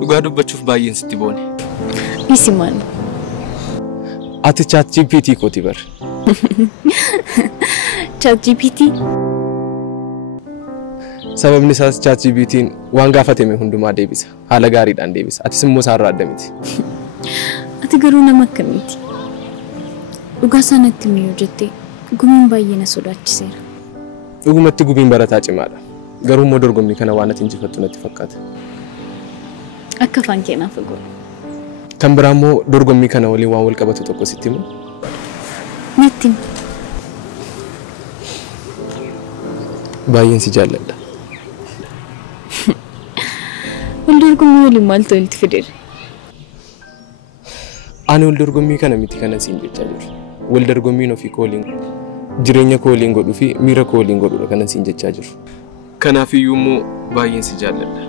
Dhugaa dubbachuuf baay'een sitti boone. Isimaan. Ati ChatGPT kooti bar. ChatGPT. Sababni isaas ChatGPT'n waan gaafatame hundumaa deebisa. Haala gaariidhaan deebisa. Atis immoo isaarraa adda miti. Ati garuu nama akkamiiti? Dhugaa sanatti miyoo jettee gumiin baay'ee na sodaachiseera. Dhugumatti gumiin barataa cimaadha. Garuu immoo dorgommii kana waan ati injifattu natti fakkaata. Akka afaan kee naaf godhu. Kan biraa immoo dorgommii kana waliin waan wal qabatu tokko sitti himu. Natti. Baay'een si jaalladha. Wal dorgommii waliin maaltu walitti fideera? Ani wal dorgommii kana miti kana siin jechaa jiru. Wal dorgommiin ofii koo waliin jireenya koo waliin godhuu fi miira koo waliin godhuudha kana siin jechaa jiru. Kanaaf iyyuu immoo baay'een si jaalladha.